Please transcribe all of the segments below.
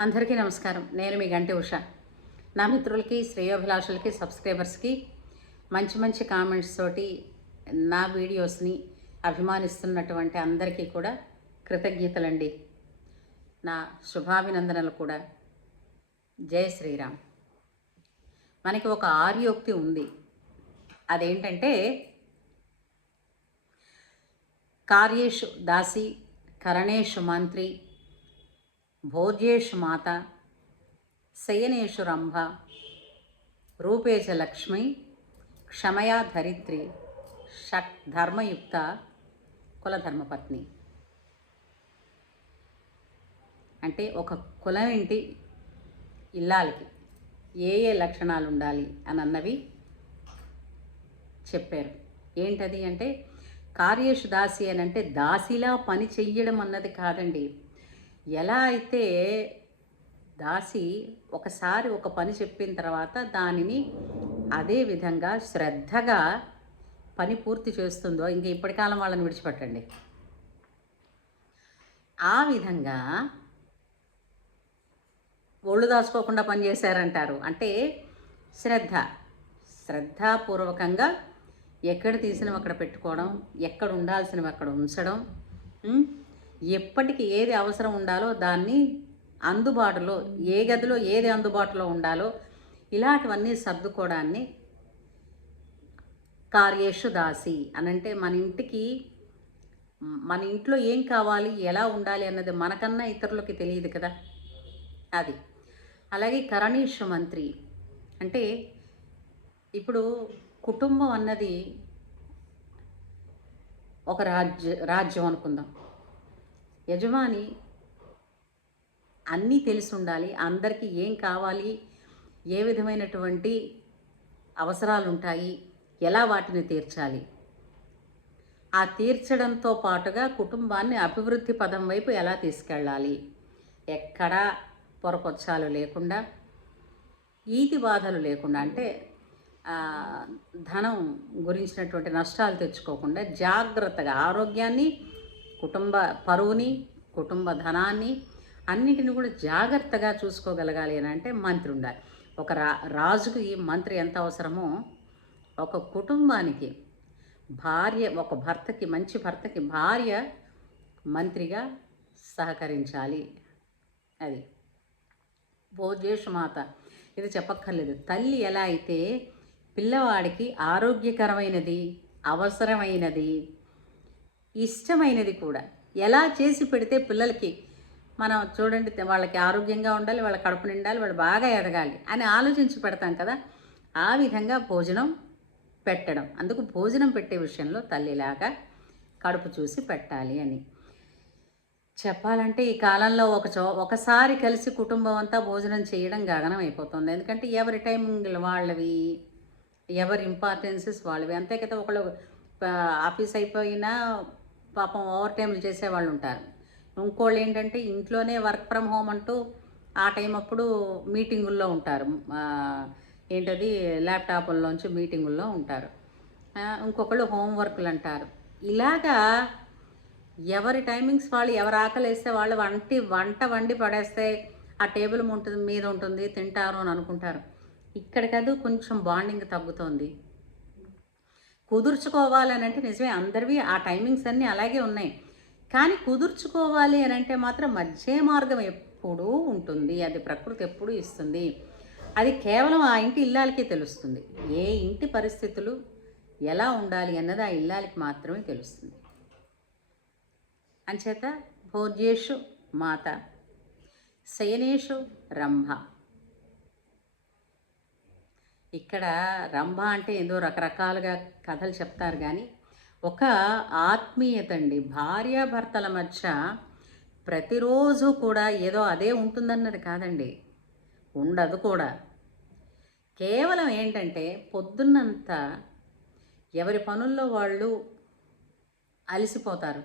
అందరికీ నమస్కారం. నేను మీ గంటి ఉష. నా మిత్రులకి, శ్రేయోభిలాషులకి, సబ్స్క్రైబర్స్కి మంచి మంచి కామెంట్స్ తోటి నా వీడియోస్ని అభిమానిస్తున్నటువంటి అందరికీ కూడా కృతజ్ఞతలండి. నా శుభాభినందనలు కూడా. జై శ్రీరామ్. మనకి ఒక ఆర్యోక్తి ఉంది. అదేంటంటే, కార్యేషు దాసి, కరణేషు మంత్రి, భోజ్యేషు మాత, శయనేషు రంభ, రూపేచ లక్ష్మి, క్షమయా ధరిత్రి, షట్ ధర్మయుక్త, కులధర్మపత్ని. అంటే ఒక కులం ఇంటి ఇల్లాలకి ఏ ఏ లక్షణాలు ఉండాలి అని అన్నవి చెప్పారు. ఏంటది అంటే, కార్యేషు దాసి అని అంటే దాసిలా పని చెయ్యడం అన్నది కాదండి. ఎలా అయితే దాసి ఒకసారి ఒక పని చెప్పిన తర్వాత దానిని అదే విధంగా శ్రద్ధగా పని పూర్తి చేస్తుందో, ఇంక ఇప్పటి కాలం వాళ్ళని విడిచిపెట్టండి. ఆ విధంగా ఒళ్ళు దాచుకోకుండా పనిచేశారంటారు. అంటే శ్రద్ధాపూర్వకంగా ఎక్కడ తీసినవి అక్కడ పెట్టుకోవడం, ఎక్కడ ఉండాల్సినవి అక్కడ ఉంచడం, ఎప్పటికి ఏది అవసరం ఉండాలో దాన్ని అందుబాటులో, ఏ గదిలో ఏది అందుబాటులో ఉండాలో ఇలాంటివన్నీ సర్దుకోవడాన్ని కార్యేషు దాసి అనంటే, మన ఇంట్లో ఏం కావాలి, ఎలా ఉండాలి అన్నది మనకన్నా ఇతరులకి తెలియదు కదా, అది. అలాగే కరణేషు మంత్రి అంటే, ఇప్పుడు కుటుంబం అన్నది ఒక రాజ్యం అనుకుందాం. యజమాని అన్నీ తెలిసి ఉండాలి, అందరికీ ఏం కావాలి, ఏ విధమైనటువంటి అవసరాలు ఉంటాయి, ఎలా వాటిని తీర్చాలి, ఆ తీర్చడంతో పాటుగా కుటుంబాన్ని అభివృద్ధి పదం వైపు ఎలా తీసుకెళ్ళాలి, ఎక్కడా పొరపొచ్చాలు లేకుండా, ఈతి బాధలు లేకుండా, అంటే ధనం గురించినటువంటి నష్టాలు తెచ్చుకోకుండా జాగ్రత్తగా ఆరోగ్యాన్ని, కుటుంబ పరువుని, కుటుంబ ధనాన్ని అన్నిటిని కూడా జాగ్రత్తగా చూసుకోగలగాలి అని అంటే మంత్రి ఉండాలి. ఒక రాజుకి మంత్రి ఎంత అవసరమో, ఒక కుటుంబానికి మంచి భర్తకి భార్య మంత్రిగా సహకరించాలి. అది భోజ్యేషు మాత. ఇది చెప్పక్కర్లేదు. తల్లి ఎలా అయితే పిల్లవాడికి ఆరోగ్యకరమైనది, అవసరమైనది, ఇష్టమైనది కూడా ఎలా చేసి పెడితే పిల్లలకి, మనం చూడండి, వాళ్ళకి ఆరోగ్యంగా ఉండాలి, వాళ్ళ కడుపు నిండాలి, వాళ్ళు బాగా ఎదగాలి అని ఆలోచించి పెడతాం కదా, ఆ విధంగా భోజనం పెట్టడం. అందుకు భోజనం పెట్టే విషయంలో తల్లిలాగా కడుపు చూసి పెట్టాలి అని చెప్పాలంటే, ఈ కాలంలో ఒకసారి కలిసి కుటుంబం అంతా భోజనం చేయడం గగనం అయిపోతుంది. ఎందుకంటే ఎవరి టైమింగ్లు వాళ్ళవి, ఎవరి ఇంపార్టెన్సెస్ వాళ్ళవి. అంతే కదా, ఒకళ్ళు ఆఫీస్ అయిపోయినా పాపం ఓవర్ టైంలు చేసేవాళ్ళు ఉంటారు. ఇంకోళ్ళు ఏంటంటే ఇంట్లోనే వర్క్ ఫ్రమ్ హోమ్ అంటూ ఆ టైం అప్పుడు మీటింగుల్లో ఉంటారు, ఏంటది ల్యాప్టాప్ల్లోంచి మీటింగుల్లో ఉంటారు. ఇంకొకళ్ళు హోంవర్క్లు అంటారు. ఇలాగా ఎవరి టైమింగ్స్ వాళ్ళు, ఎవరు ఆకలేస్తే వాళ్ళు వంట వండి పడేస్తే ఆ టేబుల్ మీద ఉంటుంది, తింటారు అని అనుకుంటారు. ఇక్కడ కాదు, కొంచెం బాండింగ్ తగ్గుతోంది. కుదుర్చుకోవాలని అంటే నిజమే, అందరివి ఆ టైమింగ్స్ అన్నీ అలాగే ఉన్నాయి. కానీ కుదుర్చుకోవాలి అని అంటే మాత్రం మధ్య మార్గం ఎప్పుడూ ఉంటుంది. అది ప్రకృతి ఎప్పుడూ ఇస్తుంది. అది కేవలం ఆ ఇంటి ఇల్లాలకే తెలుస్తుంది. ఏ ఇంటి పరిస్థితులు ఎలా ఉండాలి అన్నది ఆ ఇల్లాలకి మాత్రమే తెలుస్తుంది. అంచేత భోజ్యేషు మాత, శయనేషు రంభ. ఇక్కడ రంభ అంటే ఏదో రకరకాలుగా కథలు చెప్తారు, కానీ ఒక ఆత్మీయత అండి. భార్యాభర్తల మధ్య ప్రతిరోజు కూడా ఏదో అదే ఉంటుందన్నది కాదండి, ఉండదు కూడా. కేవలం ఏంటంటే పొద్దున్నంతా ఎవరి పనుల్లో వాళ్ళు అలసిపోతారు.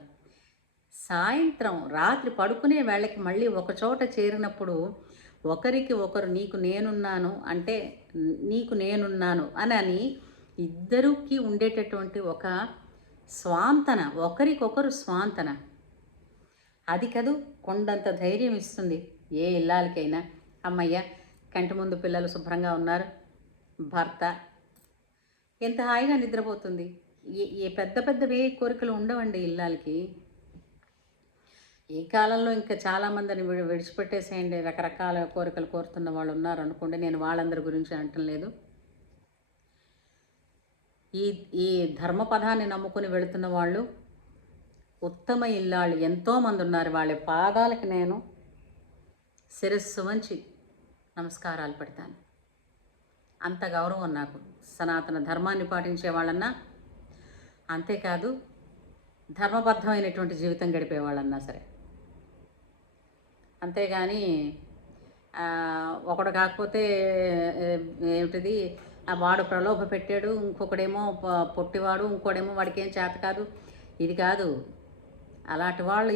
సాయంత్రం రాత్రి పడుకునే వేళకి మళ్ళీ ఒక చోట చేరినప్పుడు ఒకరికి ఒకరు నీకు నేనున్నాను అంటే, నీకు నేనున్నాను అని ఇద్దరికి ఉండేటటువంటి ఒక స్వాంతన, ఒకరికొకరు స్వాంతన, అది కదూ కొండంత ధైర్యం ఇస్తుంది. ఏ ఇల్లాలకైనా అమ్మయ్య కంటి ముందు పిల్లలు శుభ్రంగా ఉన్నారు, భర్త ఎంత హాయిగా నిద్రపోతుంది. ఏ పెద్ద పెద్దవి కోరికలు ఉండవండి ఇల్లాలకి. ఈ కాలంలో ఇంకా చాలామందిని విడిచిపెట్టేసేయండి. రకరకాల కోరికలు కోరుతున్న వాళ్ళు ఉన్నారు అనుకోండి. నేను వాళ్ళందరి గురించి అంటం లేదు. ఈ ఈ ధర్మపదాన్ని నమ్ముకుని వెళుతున్న వాళ్ళు, ఉత్తమ ఇల్లాళ్ళు ఎంతోమంది ఉన్నారు. వాళ్ళ పాదాలకి నేను శిరస్సు వంచి నమస్కారాలు పెడతాను. అంత గౌరవం నాకు. సనాతన ధర్మాన్ని పాటించే వాళ్ళన్నా, అంతేకాదు ధర్మబద్ధమైనటువంటి జీవితం గడిపే వాళ్ళన్నా సరే. అంతేగాని ఒకడు కాకపోతే ఏమిటిది వాడు ప్రలోభ పెట్టాడు, ఇంకొకడేమో పొట్టివాడు, ఇంకోడేమో వాడికి ఏం చేత కాదు, ఇది కాదు. అలాంటి వాళ్ళు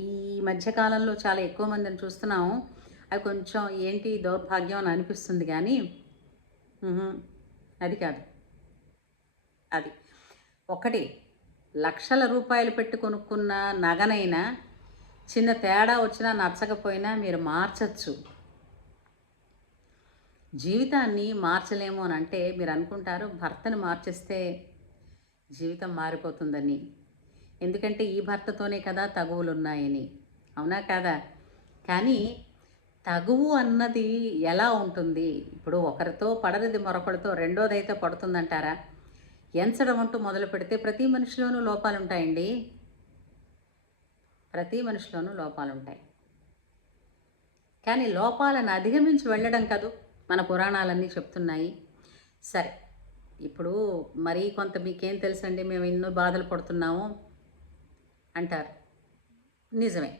ఈ మధ్యకాలంలో చాలా ఎక్కువ మందిని చూస్తున్నాము. అవి కొంచెం ఏంటి దౌర్భాగ్యం అని అనిపిస్తుంది, కానీ అది కాదు. అది ఒకటి లక్షల రూపాయలు పెట్టి కొనుక్కున్న నగనైనా చిన్న తేడా వచ్చినా నచ్చకపోయినా మీరు మార్చచ్చు. జీవితాన్ని మార్చలేము అని అంటే మీరు అనుకుంటారు భర్తను మార్చేస్తే జీవితం మారిపోతుందని. ఎందుకంటే ఈ భర్తతోనే కదా తగువులు ఉన్నాయని. అవునా కదా? కానీ తగువు అన్నది ఎలా ఉంటుంది? ఇప్పుడు ఒకరితో పడనిది మరొకరితో రెండోదైతే పడుతుందంటారా? ఎంచడం అంటూ మొదలు పెడితే ప్రతి మనిషిలోనూ లోపాలు ఉంటాయండి. ప్రతి మనిషిలోనూ లోపాలు ఉంటాయి. కానీ లోపాలను అధిగమించి వెళ్ళడం కాదు మన పురాణాలన్నీ చెప్తున్నాయి. సరే, ఇప్పుడు మరీ కొంత మీకేం తెలుసండి, మేము ఎన్నో బాధలు పడుతున్నాము అంటారు. నిజమే.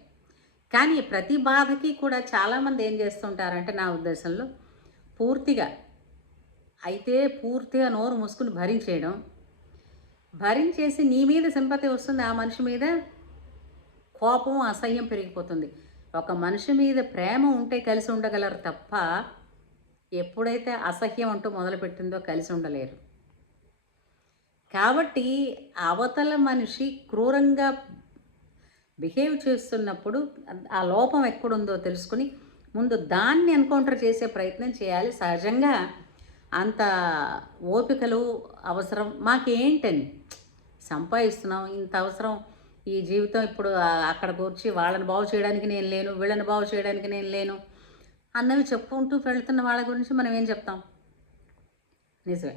కానీ ప్రతి బాధకి కూడా చాలామంది ఏం చేస్తుంటారంటే నా ఉద్దేశంలో పూర్తిగా నోరు మూసుకుని భరించేయడం. భరించేసి నీ మీద సింపతి వస్తుంది, ఆ మనిషి మీద కోపం అసహ్యం పెరిగిపోతుంది. ఒక మనిషి మీద ప్రేమ ఉంటే కలిసి ఉండగలరు తప్ప ఎప్పుడైతే అసహ్యం అంటూ మొదలుపెట్టిందో కలిసి ఉండలేరు. కాబట్టి అవతల మనిషి క్రూరంగా బిహేవ్ చేస్తున్నప్పుడు ఆ లోపం ఎక్కడుందో తెలుసుకుని ముందు దాన్ని ఎన్కౌంటర్ చేసే ప్రయత్నం చేయాలి. సహజంగా అంత ఓపికలు అవసరం. మాకేంటని సంపాదిస్తున్నాం, ఇంత అవసరం ఈ జీవితం. ఇప్పుడు అక్కడ కూర్చి వాళ్ళని బాగు చేయడానికి నేను లేను, వీళ్ళని బాగు చేయడానికి నేను లేను అన్నవి చెప్పుకుంటూ వెళ్తున్న వాళ్ళ గురించి మనం ఏం చెప్తాం? నిజమే.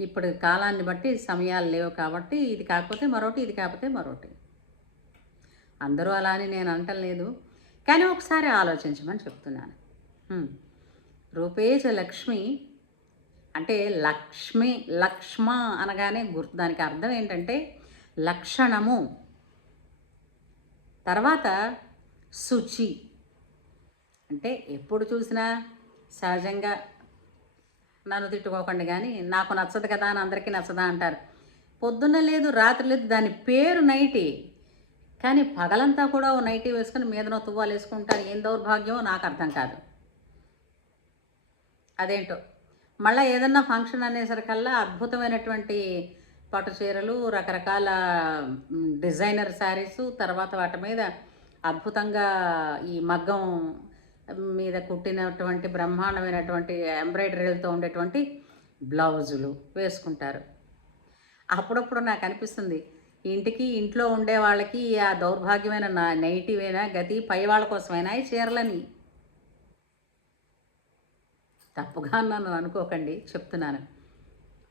ఇప్పుడు కాలాన్ని బట్టి సమయాలు లేవు కాబట్టి ఇది కాకపోతే మరొకటి, ఇది కాకపోతే మరొకటి. అందరూ అలా అని నేను అంటలేదు, కానీ ఒకసారి ఆలోచించమని చెప్తున్నాను. రూపేచ లక్ష్మి అంటే లక్ష్మ అనగానే దానికి అర్థం ఏంటంటే లక్షణము. తర్వాత శుచి అంటే ఎప్పుడు చూసినా సహజంగా నన్ను తిట్టుకోకండి కానీ నాకు నచ్చదు కదా అని అందరికీ నచ్చదా అంటారు. పొద్దున్న లేదు రాత్రి లేదు, దాని పేరు నైటీ, కానీ పగలంతా కూడా ఓ నైటీ వేసుకొని మీదనో తువ్వాలు వేసుకుంటారు. ఏం దౌర్భాగ్యమో నాకు అర్థం కాదు. అదేంటో మళ్ళీ ఏదన్నా ఫంక్షన్ అనేసరికల్లా అద్భుతమైనటువంటి పట్టు చీరలు, రకరకాల డిజైనర్ శారీసు, తర్వాత వాటి మీద అద్భుతంగా ఈ మగ్గం మీద కుట్టినటువంటి బ్రహ్మాండమైనటువంటి ఎంబ్రాయిడరీలతో ఉండేటువంటి బ్లౌజులు వేసుకుంటారు. అప్పుడప్పుడు నాకు అనిపిస్తుంది ఇంట్లో ఉండే వాళ్ళకి ఆ దౌర్భాగ్యమైన నైటివేనా గతి, పై వాళ్ళ కోసమైనా ఈ చీరలని. తప్పుగా నన్ను అనుకోకండి, చెప్తున్నాను.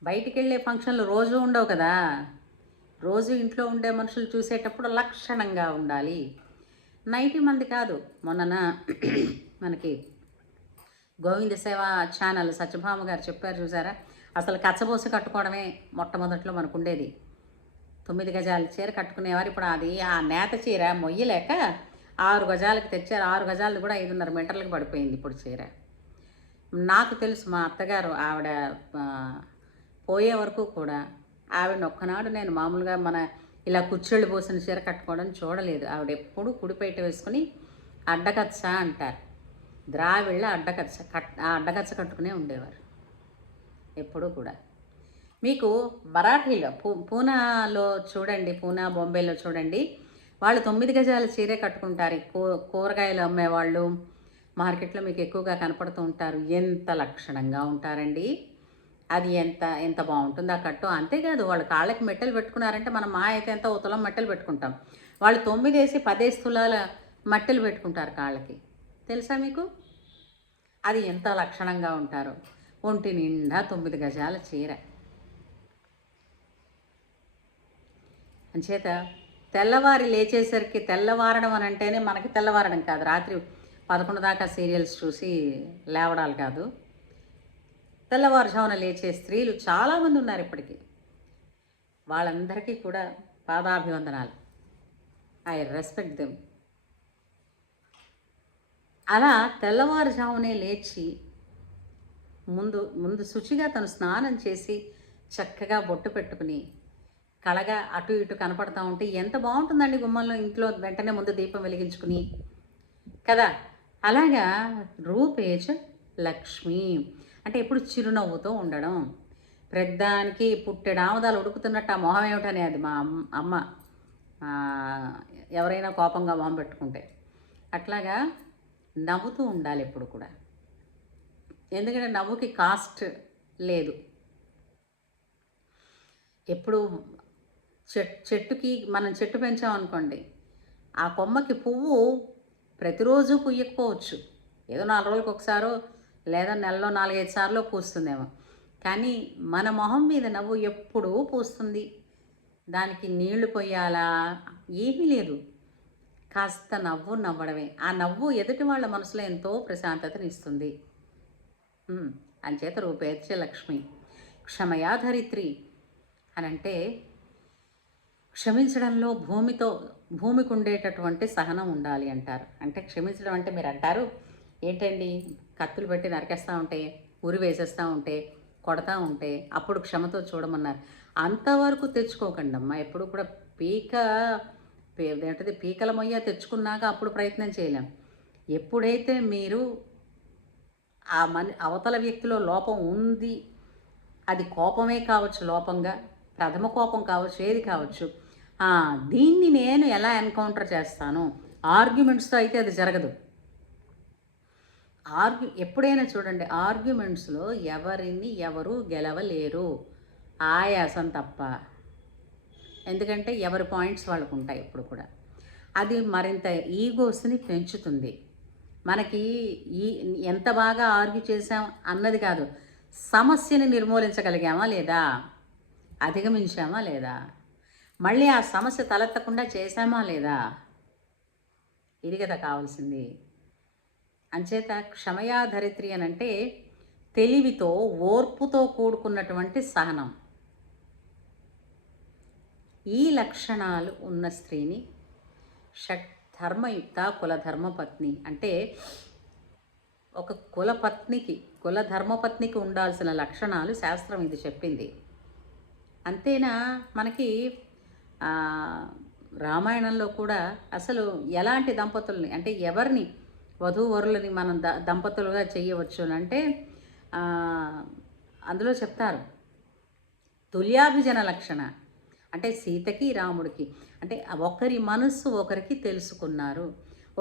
బయటికి వెళ్ళే ఫంక్షన్లు రోజు ఉండవు కదా. రోజు ఇంట్లో ఉండే మనుషులు చూసేటప్పుడు లక్షణంగా ఉండాలి. నైటీ మంది కాదు. మొన్న మనకి గోవింద సేవ ఛానల్ సత్యభామ గారు చెప్పారు చూసారా, అసలు కచ్చబోసి కట్టుకోవడమే మొట్టమొదట్లో మనకు ఉండేది. 9 గజాల చీర కట్టుకునేవారు. ఇప్పుడు అది ఆ నేత చీర మొయ్యలేక 6 గజాలకు తెచ్చారు. 6 గజాలు కూడా 5.5 మీటర్లకు పడిపోయింది ఇప్పుడు చీర. నాకు తెలుసు, మా అత్తగారు ఆవిడ పోయే వరకు కూడా ఆవిడని ఒక్కనాడు నేను మామూలుగా మన ఇలా కుచ్చెళ్ళు పోసిన చీర కట్టుకోవడం చూడలేదు. ఆవిడ ఎప్పుడు కుడిపేట వేసుకుని అడ్డకచ్చ అంటారు, ద్రావిళ్ళ అడ్డకచ్చ ఆ అడ్డకచ్చ కట్టుకునే ఉండేవారు ఎప్పుడూ కూడా. మీకు మరాఠీలో పూనాలో చూడండి, పూనా బొంబేలో చూడండి, వాళ్ళు 9 గజాల చీరే కట్టుకుంటారు. కూరగాయలు అమ్మేవాళ్ళు, మార్కెట్లో మీకు ఎక్కువగా కనపడుతూ ఉంటారు. ఎంత లక్షణంగా ఉంటారండి. అది ఎంత ఎంత బాగుంటుంది ఆ కట్టు. అంతేకాదు వాళ్ళు కాళ్ళకి మెట్టెలు పెట్టుకున్నారంటే మనం మా అయితే ఎంత ఓ తులం మెట్టెలు పెట్టుకుంటాం. వాళ్ళు 9 వేసి 10 తులాల మట్టెలు పెట్టుకుంటారు కాళ్ళకి. తెలుసా మీకు? అది ఎంత లక్షణంగా ఉంటారో. ఒంటి నిండా 9 గజాల చీర. అంచేత తెల్లవారి లేచేసరికి తెల్లవారడం అని అంటేనే మనకి తెల్లవారడం కాదు, రాత్రి 11 దాకా సీరియల్స్ చూసి లేవడాలు కాదు. తెల్లవారుజామున లేచే స్త్రీలు చాలామంది ఉన్నారు ఇప్పటికీ. వాళ్ళందరికీ కూడా పాదాభివందనాలు. I respect them. అలా తెల్లవారుజామునే లేచి ముందు ముందు శుచిగా తను స్నానం చేసి చక్కగా బొట్టు పెట్టుకుని కళగా అటు ఇటు కనపడతా ఉంటే ఎంత బాగుంటుందండి. గుమ్మంలో ఇంట్లో వెంటనే ముందు దీపం వెలిగించుకుని కదా. అలాగా రూపేచ లక్ష్మి అంటే ఎప్పుడు చిరునవ్వుతో ఉండడం. ప్రద్దానికి పుట్టెడు ఆముదాలు ఉడుకుతున్నట్టు ఆ మొహం ఏమిటనే అది మా అమ్మ ఎవరైనా కోపంగా మొహం పెట్టుకుంటే. అట్లాగా నవ్వుతూ ఉండాలి ఎప్పుడు కూడా. ఎందుకంటే నవ్వుకి కాస్ట్ లేదు. ఎప్పుడు చెట్టుకి మనం చెట్టు పెంచామనుకోండి, ఆ కొమ్మకి పువ్వు ప్రతిరోజు పుయ్యకపోవచ్చు, ఏదో 4 రోజులకు ఒకసారో లేదా నెలలో 4-5 సార్లు పూస్తుందేమో. కానీ మన మొహం మీద నవ్వు ఎప్పుడూ పూస్తుంది. దానికి నీళ్లు పొయ్యాలా ఏమీ లేదు, కాస్త నవ్వు నవ్వడమే. ఆ నవ్వు ఎదుటి వాళ్ళ మనసులో ఎంతో ప్రశాంతతనిస్తుంది. అంచేత రూపేర్చ లక్ష్మి. క్షమయా ధరిత్రి అనంటే క్షమించడంలో భూమికి ఉండేటటువంటి సహనం ఉండాలి అంటారు. అంటే క్షమించడం అంటే మీరు అంటారు ఏంటండి, కత్తులు పెట్టి నరికేస్తూ ఉంటే, ఉరి వేసేస్తూ ఉంటే, కొడతా ఉంటే అప్పుడు క్షమతో చూడమన్నారు. అంతవరకు తెచ్చుకోకండి అమ్మా. ఎప్పుడు కూడా ఏంటది పీకల మొయ్య తెచ్చుకున్నాక అప్పుడు ప్రయత్నం చేయలేం. ఎప్పుడైతే మీరు ఆ అవతల వ్యక్తిలో లోపం ఉంది, అది కోపమే కావచ్చు, లోపంగా ప్రథమ కోపం కావచ్చు, ఏది కావచ్చు, దీన్ని నేను ఎలా ఎన్కౌంటర్ చేస్తాను. ఆర్గ్యుమెంట్స్తో అయితే అది జరగదు. ఎప్పుడైనా చూడండి, ఆర్గ్యుమెంట్స్లో ఎవరు గెలవలేరు ఆయాసం తప్ప. ఎందుకంటే ఎవరి పాయింట్స్ వాళ్ళకు ఉంటాయి ఎప్పుడు కూడా. అది మరింత ఈగోస్ని పెంచుతుంది. మనకి ఎంత బాగా ఆర్గ్యూ చేసాం అన్నది కాదు, సమస్యని నిర్మూలించగలిగామా లేదా, అధిగమించామా లేదా, మళ్ళీ ఆ సమస్య తలెత్తకుండా చేశామా లేదా, ఇది కదా కావాల్సింది. అంచేత క్షమయా ధరిత్రి అని అంటే తెలివితో ఓర్పుతో కూడుకున్నటువంటి సహనం. ఈ లక్షణాలు ఉన్న స్త్రీని షట్ధర్మయుక్త కులధర్మపత్ని అంటే ఒక కులధర్మపత్నికి ఉండాల్సిన లక్షణాలు శాస్త్రం ఇది చెప్పింది. అంతేనా, మనకి రామాయణంలో కూడా అసలు ఎలాంటి దంపతుల్ని అంటే ఎవరిని వధూవరులని మనం దంపతులుగా చేయవచ్చు అంటే అందులో చెప్తారు తుల్యాభిజన లక్షణ. అంటే సీతకి రాముడికి అంటే ఒకరి మనస్సు ఒకరికి తెలుసుకున్నారు.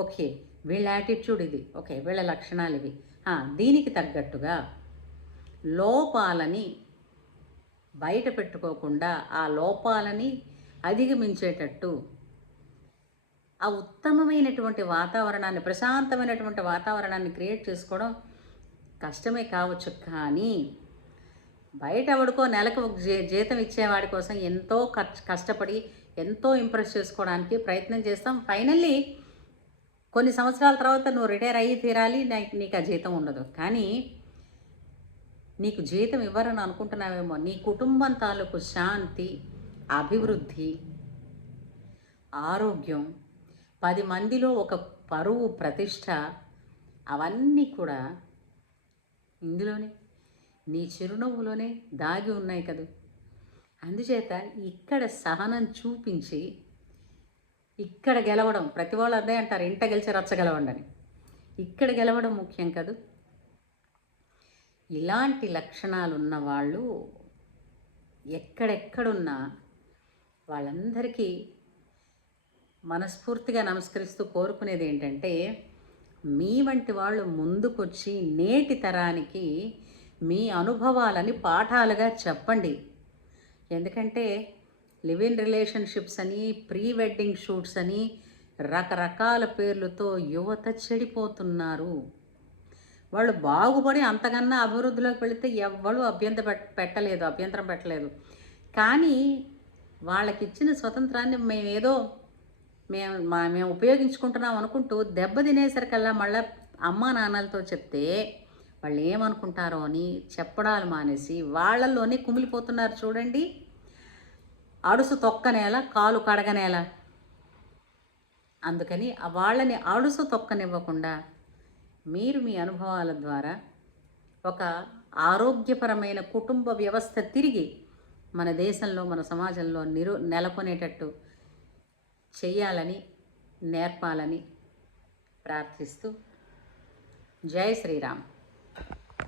ఓకే, వీళ్ళ యాటిట్యూడ్ ఇది, ఓకే వీళ్ళ లక్షణాలు ఇవి, దీనికి తగ్గట్టుగా లోపాలని బయట పెట్టుకోకుండా ఆ లోపాలని అధిగమించేటట్టు ఆ ఉత్తమమైనటువంటి వాతావరణాన్ని, ప్రశాంతమైనటువంటి వాతావరణాన్ని క్రియేట్ చేసుకోవడం కష్టమే కావచ్చు. కానీ బయట ఎవడికో నెలకు జీతం ఇచ్చేవాడి కోసం ఎంతో కష్టపడి ఎంతో ఇంప్రెస్ చేసుకోవడానికి ప్రయత్నం చేస్తాం. ఫైనల్లీ కొన్ని సంవత్సరాల తర్వాత నువ్వు రిటైర్ అయ్యి తీరాలి, నీకు ఆ జీతం ఉండదు. కానీ నీకు జీతం ఇవ్వరని అనుకుంటున్నావేమో, నీ కుటుంబం తాలూకు శాంతి, అభివృద్ధి, ఆరోగ్యం, 10 మందిలో ఒక పరువు, ప్రతిష్ట, అవన్నీ కూడా ఇందులోనే నీ చిరునవ్వులోనే దాగి ఉన్నాయి కదా. అందుచేత ఇక్కడ సహనం చూపించి ఇక్కడ గెలవడం, ప్రతి వాళ్ళు అదే అంటారు ఇంట గెలిచి రచ్చగలవండి అని. ఇక్కడ గెలవడం ముఖ్యం కదా. ఇలాంటి లక్షణాలు ఉన్న వాళ్ళు ఎక్కడెక్కడున్నా వాళ్ళందరికీ మనస్ఫూర్తిగా నమస్కరిస్తూ కోరుకునేది ఏంటంటే మీ వంటి వాళ్ళు ముందుకొచ్చి నేటి తరానికి మీ అనుభవాలని పాఠాలుగా చెప్పండి. ఎందుకంటే లివ్ ఇన్ రిలేషన్షిప్స్ అని, ప్రీ వెడ్డింగ్ షూట్స్ అని రకరకాల పేర్లతో యువత చెడిపోతున్నారు. వాళ్ళు బాగుపడి అంతకన్నా అభివృద్ధిలోకి వెళితే ఎవ్వరూ అభ్యంతరం పెట్టలేదు. కానీ వాళ్ళకిచ్చిన స్వతంత్రాన్ని మేము ఉపయోగించుకుంటున్నాం అనుకుంటూ దెబ్బ తినేసరికల్లా మళ్ళీ అమ్మా నాన్నలతో చెప్తే వాళ్ళు ఏమనుకుంటారో అని చెప్పడాలు మానేసి వాళ్ళల్లోనే కుమిలిపోతున్నారు చూడండి. అడుసు తొక్కనేల, కాలు కడగనేల. అందుకని వాళ్ళని అడుసు తొక్కనివ్వకుండా మీరు మీ అనుభవాల ద్వారా ఒక ఆరోగ్యపరమైన కుటుంబ వ్యవస్థ తిరిగి మన దేశంలో, మన సమాజంలో నెలకొనేటట్టు చెయ్యాలని, నేర్పాలని ప్రార్థిస్తూ జై శ్రీరామ్.